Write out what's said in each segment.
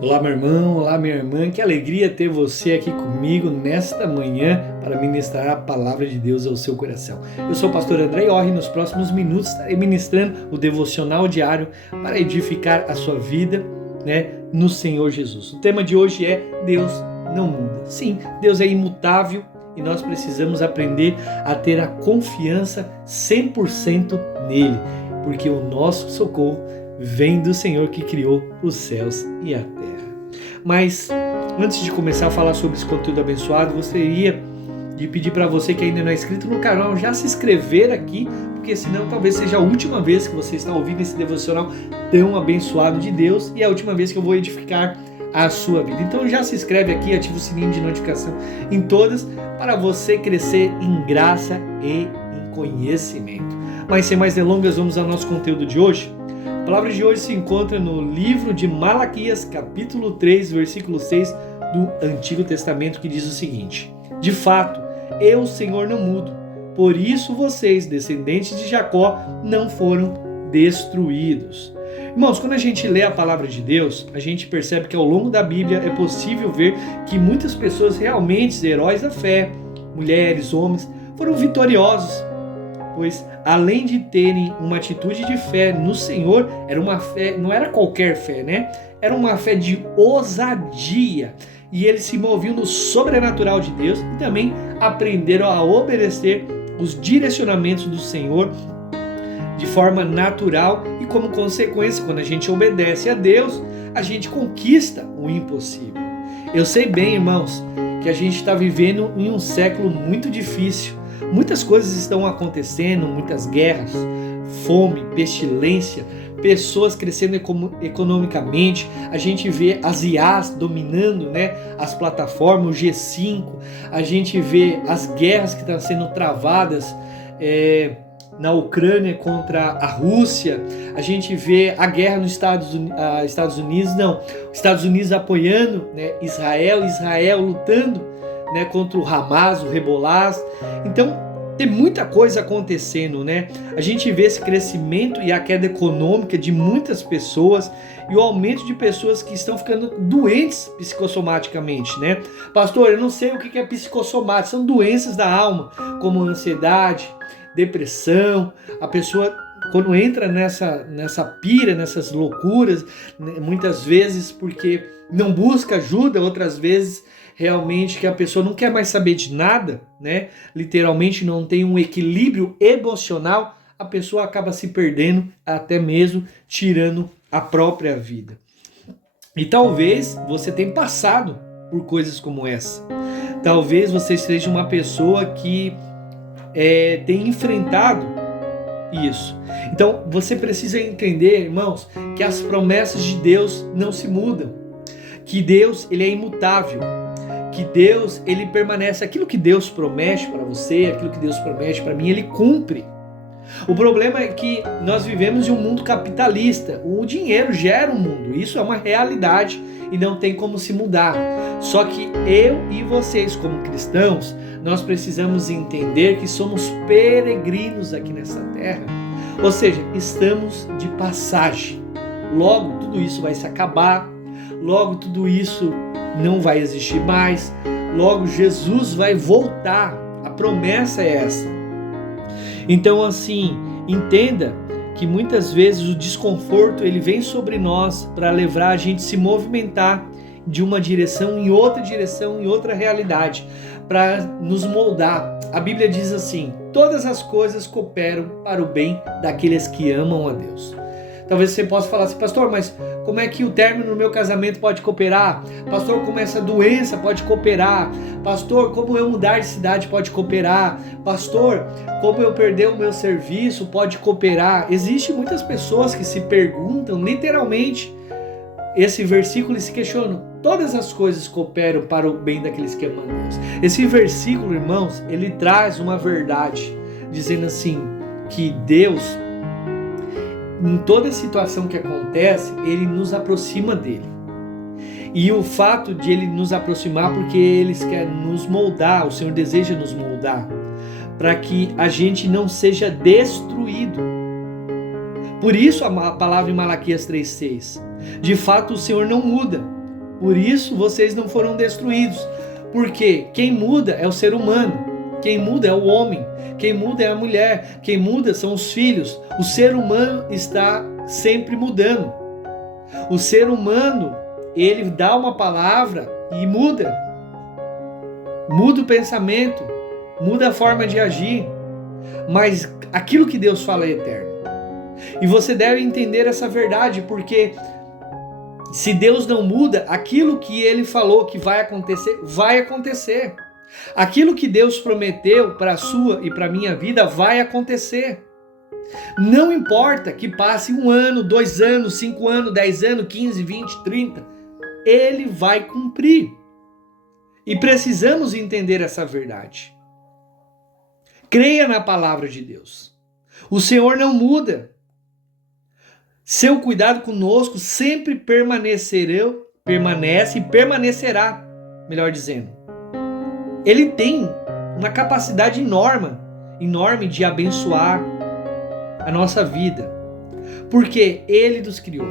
Olá, meu irmão, olá, minha irmã, que alegria ter você aqui comigo nesta manhã para ministrar a palavra de Deus ao seu coração. Eu sou o pastor André Orri, nos próximos minutos estarei ministrando o devocional diário para edificar a sua vida, no Senhor Jesus. O tema de hoje é Deus não muda. Sim, Deus é imutável e nós precisamos aprender a ter a confiança 100% nele, porque o nosso socorro vem do Senhor que criou os céus e a terra. Mas antes de começar a falar sobre esse conteúdo abençoado, gostaria de pedir para você que ainda não é inscrito no canal, já se inscrever aqui, porque senão talvez seja a última vez que você está ouvindo esse devocional tão abençoado de Deus e a última vez que eu vou edificar a sua vida. Então já se inscreve aqui, ativa o sininho de notificação em todas para você crescer em graça e em conhecimento. Mas sem mais delongas, vamos ao nosso conteúdo de hoje. A palavra de hoje se encontra no livro de Malaquias, capítulo 3, versículo 6 do Antigo Testamento, que diz o seguinte: de fato, eu, Senhor, não mudo, por isso vocês, descendentes de Jacó, não foram destruídos. Irmãos, quando a gente lê a palavra de Deus, a gente percebe que ao longo da Bíblia é possível ver que muitas pessoas realmente, heróis da fé, mulheres, homens, foram vitoriosos, pois além de terem uma atitude de fé no Senhor, era uma fé, não era qualquer fé, Era uma fé de ousadia, e eles se moviam no sobrenatural de Deus e também aprenderam a obedecer os direcionamentos do Senhor de forma natural, e como consequência, quando a gente obedece a Deus, a gente conquista o impossível. Eu sei bem, irmãos, que a gente está vivendo em um século muito difícil. Muitas coisas estão acontecendo, muitas guerras, fome, pestilência, pessoas crescendo economicamente. A gente vê as IAs dominando, as plataformas, o G5. A gente vê as guerras que estão sendo travadas na Ucrânia contra a Rússia. A gente vê a guerra nos Estados Unidos apoiando, Israel lutando, contra o Hamas, o Hezbollah. Então, tem muita coisa acontecendo, A gente vê esse crescimento e a queda econômica de muitas pessoas e o aumento de pessoas que estão ficando doentes psicossomaticamente, Pastor, eu não sei o que é psicossomático, são doenças da alma, como ansiedade, depressão. A pessoa, quando entra nessa pira, nessas loucuras, muitas vezes porque não busca ajuda, outras vezes realmente que a pessoa não quer mais saber de nada, Literalmente não tem um equilíbrio emocional, a pessoa acaba se perdendo, até mesmo tirando a própria vida. E talvez você tenha passado por coisas como essa. Talvez você seja uma pessoa que tem enfrentado isso. Então você precisa entender, irmãos, que as promessas de Deus não se mudam, que Deus ele é imutável, que Deus ele permanece. Aquilo que Deus promete para você, aquilo que Deus promete para mim, ele cumpre. O problema é que nós vivemos em um mundo capitalista. O dinheiro gera um mundo, isso é uma realidade e não tem como se mudar. Só que eu e vocês, como cristãos, nós precisamos entender que somos peregrinos aqui nessa terra. Ou seja, estamos de passagem. Logo tudo isso vai se acabar, logo tudo isso não vai existir mais, logo Jesus vai voltar. A promessa é essa. Então, assim, entenda que muitas vezes o desconforto ele vem sobre nós para levar a gente a se movimentar de uma direção em outra realidade, para nos moldar. A Bíblia diz assim: todas as coisas cooperam para o bem daqueles que amam a Deus. Talvez você possa falar assim: pastor, mas como é que o término do meu casamento pode cooperar? Pastor, como essa doença pode cooperar? Pastor, como eu mudar de cidade pode cooperar? Pastor, como eu perder o meu serviço pode cooperar? Existem muitas pessoas que se perguntam literalmente esse versículo e se questionam: todas as coisas cooperam para o bem daqueles que amam a Deus. Esse versículo, irmãos, ele traz uma verdade, dizendo assim, que Deus, em toda situação que acontece, ele nos aproxima dele. E o fato de ele nos aproximar, porque ele quer nos moldar, o Senhor deseja nos moldar, para que a gente não seja destruído. Por isso a palavra em Malaquias 3,6: de fato o Senhor não muda, Por isso vocês não foram destruídos. Porque quem muda é o ser humano. Quem muda é o homem. Quem muda é a mulher. Quem muda são os filhos. O ser humano está sempre mudando. O ser humano, ele dá uma palavra e muda. Muda o pensamento. Muda a forma de agir. Mas aquilo que Deus fala é eterno. E você deve entender essa verdade, porque se Deus não muda, aquilo que Ele falou que vai acontecer, vai acontecer. Aquilo que Deus prometeu para a sua e para a minha vida vai acontecer. Não importa que passe 1 ano, 2 anos, 5 anos, 10 anos, 15, 20, 30. Ele vai cumprir. E precisamos entender essa verdade. Creia na palavra de Deus. O Senhor não muda. Seu cuidado conosco sempre permanece e permanecerá, melhor dizendo. Ele tem uma capacidade enorme de abençoar a nossa vida, porque Ele nos criou,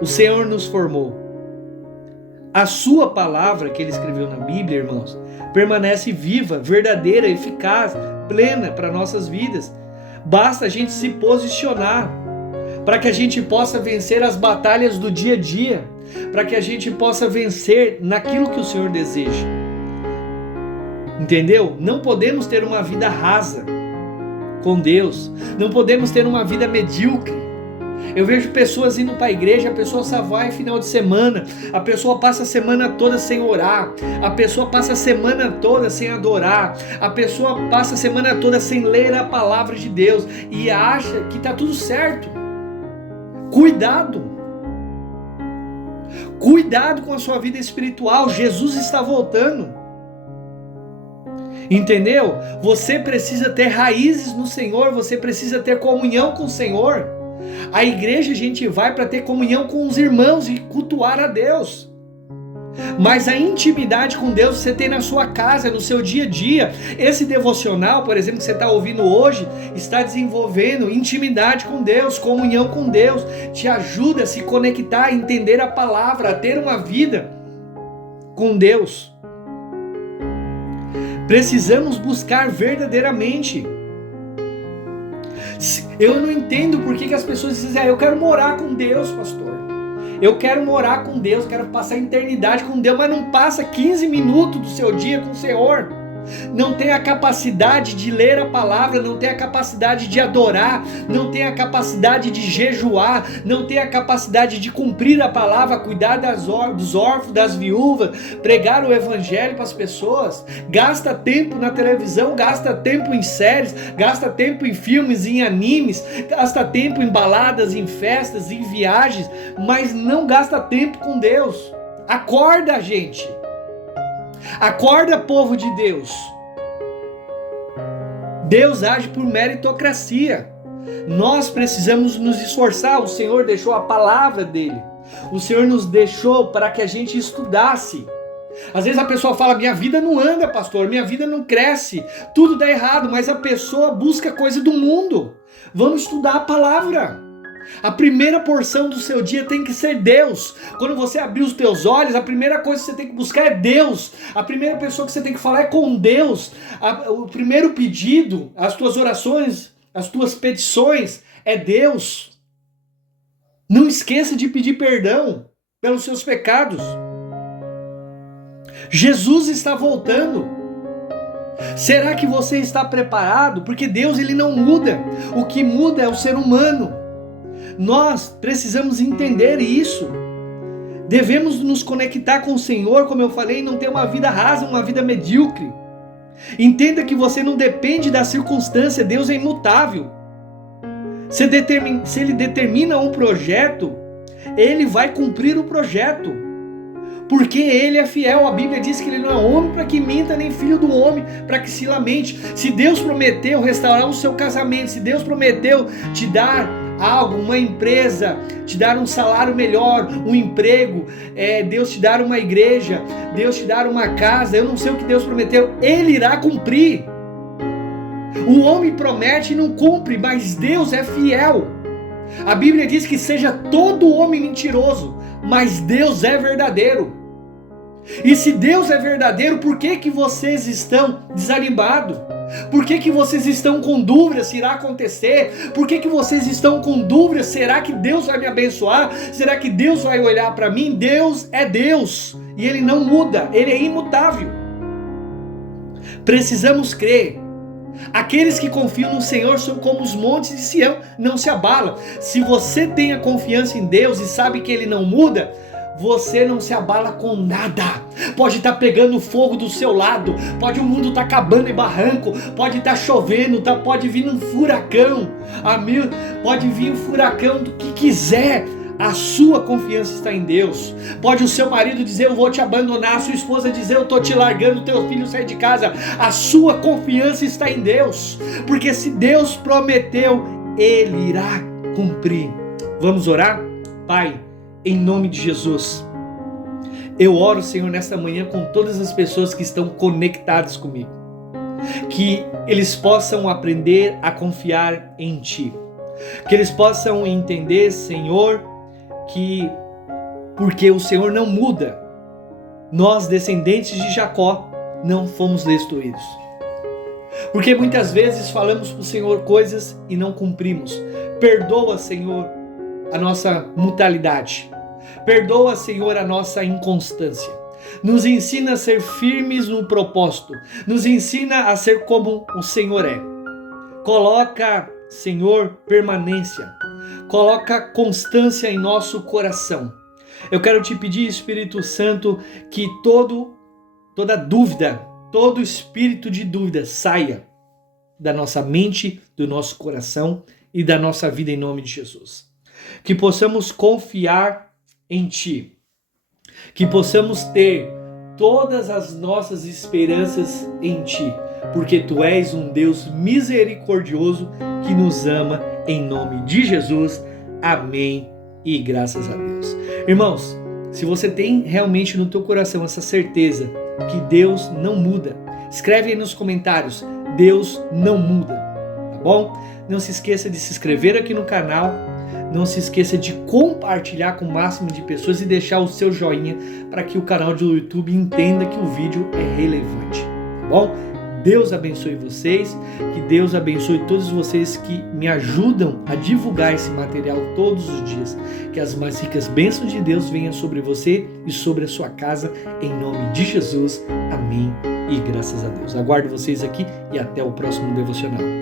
o Senhor nos formou. A sua palavra que Ele escreveu na Bíblia, irmãos, permanece viva, verdadeira, eficaz, plena para nossas vidas. Basta a gente se posicionar para que a gente possa vencer as batalhas do dia a dia, para que a gente possa vencer naquilo que o Senhor deseja. Entendeu? Não podemos ter uma vida rasa com Deus, não podemos ter uma vida medíocre. Eu vejo pessoas indo para a igreja, a pessoa só vai final de semana, a pessoa passa a semana toda sem orar, a pessoa passa a semana toda sem adorar, a pessoa passa a semana toda sem ler a palavra de Deus e acha que está tudo certo. Cuidado! Cuidado com a sua vida espiritual, Jesus está voltando. Entendeu? Você precisa ter raízes no Senhor, você precisa ter comunhão com o Senhor. A igreja a gente vai para ter comunhão com os irmãos e cultuar a Deus. Mas a intimidade com Deus você tem na sua casa, no seu dia a dia. Esse devocional, por exemplo, que você está ouvindo hoje, está desenvolvendo intimidade com Deus, comunhão com Deus. Te ajuda a se conectar, a entender a palavra, a ter uma vida com Deus. Precisamos buscar verdadeiramente. Eu não entendo por que as pessoas dizem, eu quero morar com Deus, pastor. Eu quero morar com Deus, quero passar a eternidade com Deus, mas não passa 15 minutos do seu dia com o Senhor. Não tem a capacidade de ler a palavra, não tem a capacidade de adorar, não tem a capacidade de jejuar, não tem a capacidade de cumprir a palavra, cuidar dos órfãos, das viúvas, pregar o evangelho para as pessoas. Gasta tempo na televisão, gasta tempo em séries, gasta tempo em filmes, em animes, gasta tempo em baladas, em festas, em viagens, mas não gasta tempo com Deus. Acorda, gente! Acorda, povo de Deus. Deus age por meritocracia. Nós precisamos nos esforçar. O Senhor deixou a palavra dele. O Senhor nos deixou para que a gente estudasse. Às vezes a pessoa fala, minha vida não anda, pastor, minha vida não cresce, tudo dá errado, mas a pessoa busca coisa do mundo. Vamos estudar a palavra. A primeira porção do seu dia tem que ser Deus. Quando você abrir os teus olhos, a primeira coisa que você tem que buscar é Deus. A primeira pessoa que você tem que falar é com Deus. O primeiro pedido, as tuas orações, as tuas petições é Deus. Não esqueça de pedir perdão pelos seus pecados. Jesus está voltando. Será que você está preparado? Porque Deus, ele não muda. O que muda é o ser humano. Nós precisamos entender isso. Devemos nos conectar com o Senhor, como eu falei, não ter uma vida rasa, uma vida medíocre. Entenda que você não depende da circunstância, Deus é imutável. Se Ele determina um projeto, Ele vai cumprir o projeto. Porque Ele é fiel. A Bíblia diz que Ele não é homem para que minta, nem filho do homem para que se lamente. Se Deus prometeu restaurar o seu casamento, se Deus prometeu te dar algo, uma empresa, te dar um salário melhor, um emprego, Deus te dar uma igreja, Deus te dar uma casa, eu não sei o que Deus prometeu, Ele irá cumprir. O homem promete e não cumpre, mas Deus é fiel. A Bíblia diz que seja todo homem mentiroso, mas Deus é verdadeiro. E se Deus é verdadeiro, por que que vocês estão desanimados? Por que que vocês estão com dúvidas se irá acontecer? Por que que vocês estão com dúvidas? Será que Deus vai me abençoar? Será que Deus vai olhar para mim? Deus é Deus e Ele não muda, Ele é imutável. Precisamos crer. Aqueles que confiam no Senhor são como os montes de Sião, não se abalam. Se você tem a confiança em Deus e sabe que Ele não muda, você não se abala com nada. Pode estar pegando fogo do seu lado, o mundo estar acabando em barranco, pode estar chovendo, pode vir um furacão, pode vir um furacão do que quiser. A sua confiança está em Deus. Pode o seu marido dizer: eu vou te abandonar. A sua esposa dizer: eu estou te largando. O teu filho sair de casa. A sua confiança está em Deus, porque se Deus prometeu, Ele irá cumprir. Vamos orar? Pai, em nome de Jesus, eu oro, Senhor, nesta manhã com todas as pessoas que estão conectadas comigo, que eles possam aprender a confiar em Ti, que eles possam entender, Senhor, que porque o Senhor não muda, nós, descendentes de Jacó, não fomos destruídos. Porque muitas vezes falamos para o Senhor coisas e não cumprimos. Perdoa, Senhor, a nossa mutalidade. Perdoa, Senhor, a nossa inconstância. Nos ensina a ser firmes no propósito. Nos ensina a ser como o Senhor é. Coloca, Senhor, permanência. Coloca constância em nosso coração. Eu quero te pedir, Espírito Santo, que toda dúvida, todo espírito de dúvida saia da nossa mente, do nosso coração e da nossa vida em nome de Jesus. Que possamos confiar em Ti. Que possamos ter todas as nossas esperanças em Ti, porque Tu és um Deus misericordioso que nos ama em nome de Jesus. Amém e graças a Deus. Irmãos, se você tem realmente no teu coração essa certeza que Deus não muda, escreve aí nos comentários: Deus não muda, tá bom? Não se esqueça de se inscrever aqui no canal, não se esqueça de compartilhar com o máximo de pessoas e deixar o seu joinha para que o canal do YouTube entenda que o vídeo é relevante, tá bom? Deus abençoe vocês, que Deus abençoe todos vocês que me ajudam a divulgar esse material todos os dias. Que as mais ricas bênçãos de Deus venham sobre você e sobre a sua casa, em nome de Jesus. Amém e graças a Deus. Aguardo vocês aqui e até o próximo devocional.